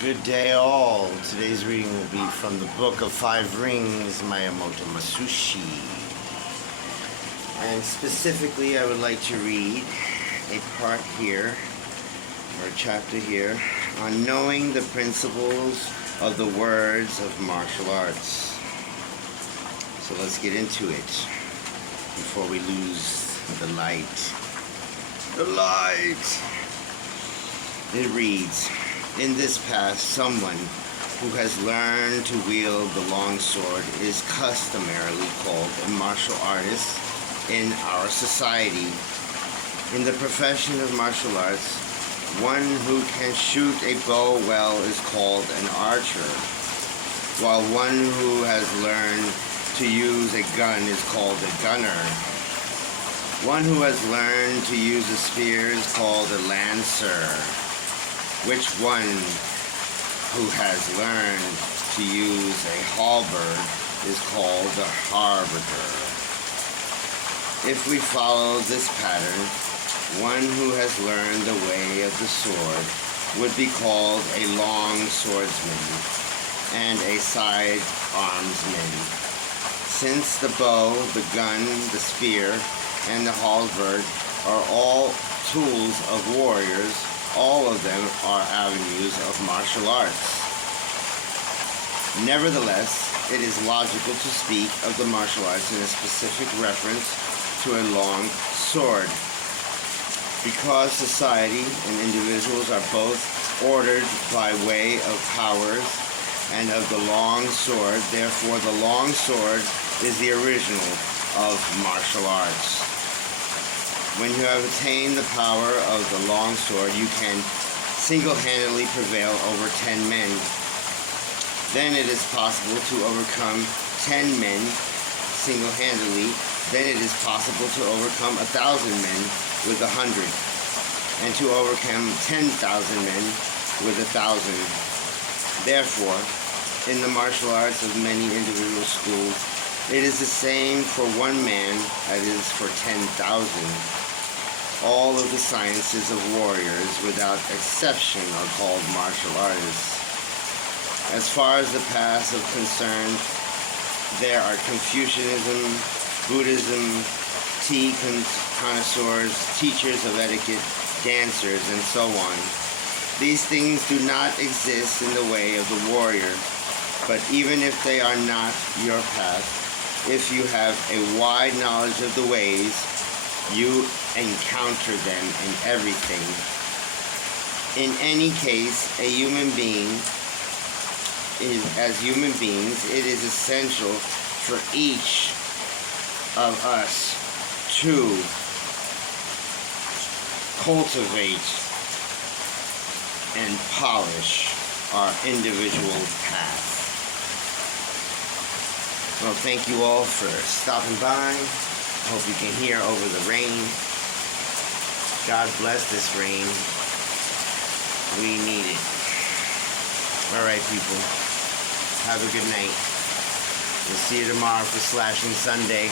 Good day all. Today's reading will be from the Book of Five Rings, Miyamoto Musashi. And specifically, I would like to read a part here, or a chapter here, on knowing the principles of the words of martial arts. So let's get into it before we lose the light. The light! It reads, in this past, someone who has learned to wield the long sword is customarily called a martial artist in our society. In the profession of martial arts, one who can shoot a bow well is called an archer, while one who has learned to use a gun is called a gunner. One who has learned to use a spear is called a lancer. Which one who has learned to use a halberd is called a harbinger. If we follow this pattern, one who has learned the way of the sword would be called a long swordsman and a sidearmsman. Since the bow, the gun, the spear, and the halberd are all tools of warriors, all of them are avenues of martial arts. Nevertheless, it is logical to speak of the martial arts in a specific reference to a long sword. Because society and individuals are both ordered by way of powers and of the long sword, therefore the long sword is the original of martial arts. When you have attained the power of the long sword, you can single-handedly prevail over 10 men. Then it is possible to overcome 10 men single-handedly. Then it is possible to overcome 1,000 men with 100, and to overcome 10,000 men with 1,000. Therefore, in the martial arts of many individual schools, it is the same for one man as it is for 10,000. All of the sciences of warriors, without exception, are called martial artists. As far as the past is concerned, there are Confucianism, Buddhism, tea connoisseurs, teachers of etiquette, dancers, and so on. These things do not exist in the way of the warrior, but even if they are not your path, if you have a wide knowledge of the ways, you encounter them in everything. In any case, as human beings, it is essential for each of us to cultivate and polish our individual path. Well, thank you all for stopping by. Hope you can hear over the rain. God bless this rain. We need it. Alright, people. Have a good night. We'll see you tomorrow for Slashing Sunday.